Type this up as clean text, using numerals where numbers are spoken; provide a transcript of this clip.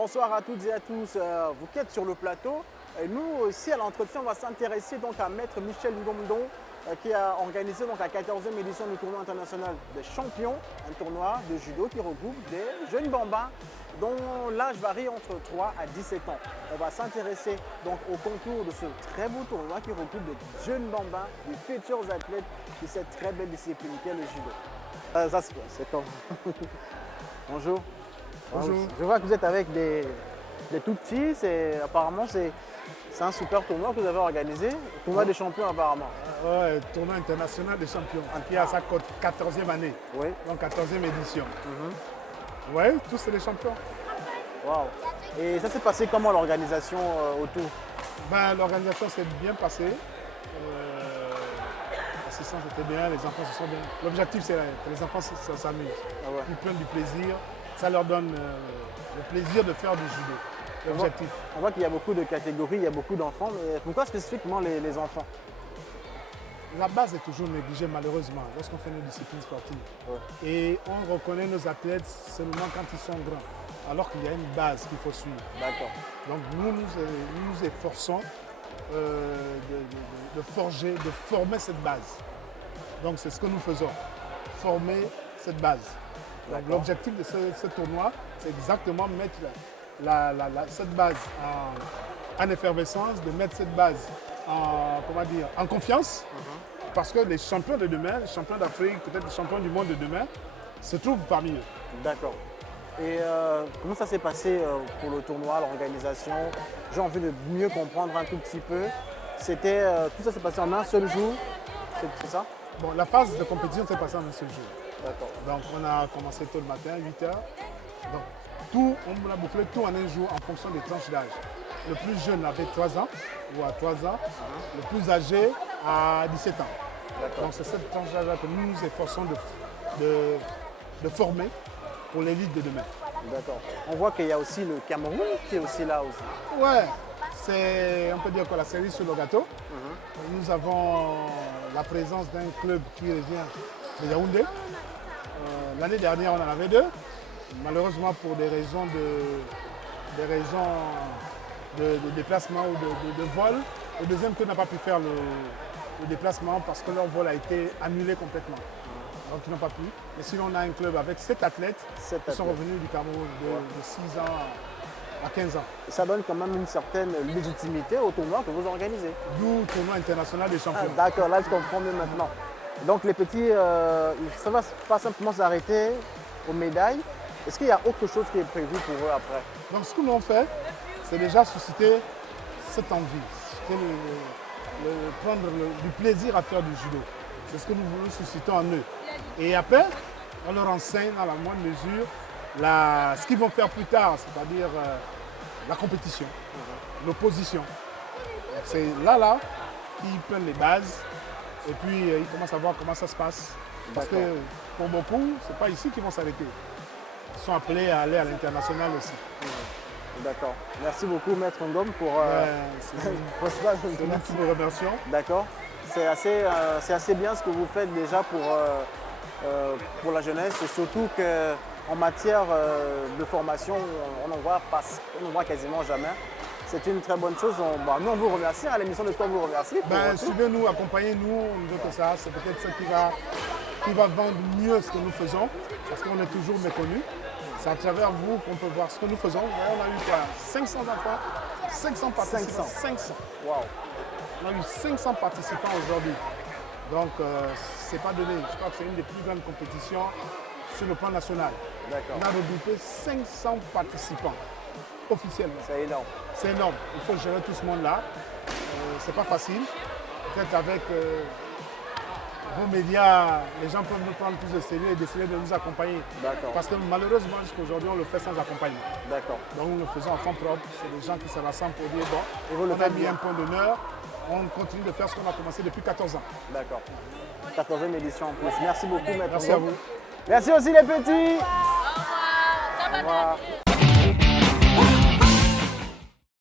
Bonsoir à toutes et à tous. Vous qui êtes sur le plateau. Et nous, ici à l'entretien, on va s'intéresser donc à Maître Michel Ngomdon qui a organisé donc la 14e édition du tournoi international des champions, un tournoi de judo qui regroupe des jeunes bambins dont l'âge varie entre 3 à 17 ans. On va s'intéresser donc au contour de ce très beau tournoi qui regroupe des jeunes bambins, des futurs athlètes de cette très belle discipline qu'est le judo. Ça se passe, c'est comme. Bonjour. Bonjour. Je vois que vous êtes avec des tout petits. Apparemment, c'est un super tournoi que vous avez organisé. Tournoi des champions, apparemment. Ouais, tournoi international des champions, qui a sa 14e année. Oui. Donc 14e édition. Oui, tous c'est les champions. Waouh. Et ça s'est passé comment l'organisation autour? Ben, l'organisation s'est bien passée. L'assistance était bien, les enfants se sont bien. L'objectif, c'est que les enfants s'amusent. Ah ouais. Ils prennent du plaisir. Ça leur donne le plaisir de faire du judo. L'objectif. On voit qu'il y a beaucoup de catégories, il y a beaucoup d'enfants. Mais pourquoi spécifiquement les enfants? La base est toujours négligée malheureusement lorsqu'on fait nos disciplines sportives. Ouais. Et on reconnaît nos athlètes seulement quand ils sont grands, alors qu'il y a une base qu'il faut suivre. D'accord. Donc nous nous efforçons de forger, de former cette base. Donc c'est ce que nous faisons, former cette base. Donc l'objectif de ce tournoi, c'est exactement mettre cette base en effervescence, de mettre cette base en confiance, parce que les champions de demain, les champions d'Afrique, peut-être les champions du monde de demain, se trouvent parmi eux. D'accord. Et comment ça s'est passé pour le tournoi, l'organisation? J'ai envie de mieux comprendre un tout petit peu. Tout ça s'est passé en un seul jour, c'est ça? Bon, la phase de compétition s'est passée en un seul jour. D'accord. Donc on a commencé tôt le matin, 8 h. Donc on a bouclé tout en un jour en fonction des tranches d'âge. Le plus jeune avait 3 ans ou à 3 ans, le plus âgé à 17 ans. Donc c'est cette tranche d'âge que nous nous efforçons de former pour l'élite de demain. D'accord. On voit qu'il y a aussi le Cameroun qui est aussi là aussi. Ouais, c'est, on peut dire quoi, la cerise sur le gâteau. Nous avons la présence d'un club qui revient de Yaoundé. L'année dernière, on en avait 2. Malheureusement, pour des raisons de déplacement ou de vol, le deuxième club n'a pas pu faire le déplacement parce que leur vol a été annulé complètement. Donc ils n'ont pas pu. Mais sinon, on a un club avec 7 athlètes qui sont revenus du Cameroun de 6 ans à 15 ans. Et ça donne quand même une certaine légitimité au tournoi que vous organisez. D'où le tournoi international des champions. D'accord, là je comprends mieux maintenant. Donc les petits, ça ne va pas simplement s'arrêter aux médailles. Est-ce qu'il y a autre chose qui est prévu pour eux après? Donc ce que nous avons fait, c'est déjà susciter cette envie, prendre du plaisir à faire du judo. C'est ce que nous voulons susciter en eux. Et après, on leur enseigne dans la moindre mesure ce qu'ils vont faire plus tard, c'est-à-dire la compétition, l'opposition. C'est là qu'ils prennent les bases et puis ils commencent à voir comment ça se passe. Parce que pour beaucoup, ce n'est pas ici qu'ils vont s'arrêter. Ils sont appelés à aller à l'international aussi. D'accord. Merci beaucoup, Maître Ngom, pour merci pour vos remercions. D'accord. C'est assez bien ce que vous faites déjà pour la jeunesse, et surtout qu'en matière de formation, on n'en voit quasiment jamais. C'est une très bonne chose. Nous, on vous remercie. L'émission de Sport vous remercie. Suivez-nous, accompagnez-nous. On veut que ça. C'est peut-être ça qui va vendre mieux ce que nous faisons, parce qu'on est toujours méconnus. C'est à travers vous qu'on peut voir ce que nous faisons. On a eu quoi, 500 enfants, 500 participants. 500. Wow. On a eu 500 participants aujourd'hui. Donc, c'est pas donné. Je crois que c'est une des plus grandes compétitions sur le plan national. On a regroupé 500 participants officiellement. C'est énorme. C'est énorme. Il faut gérer tout ce monde-là. C'est pas facile. Peut-être avec vos médias, les gens peuvent nous prendre plus de sérieux et décider de nous accompagner. Parce que malheureusement, jusqu'à aujourd'hui, on le fait sans accompagnement. Donc nous le faisons en fonds propres. C'est des gens qui se rassemblent pour dire bon, on a mis un point d'honneur. On continue de faire ce qu'on a commencé depuis 14 ans. D'accord. 14e édition en plus. Merci beaucoup, Maître. Merci à vous. Merci aussi les petits. Au revoir. Au revoir.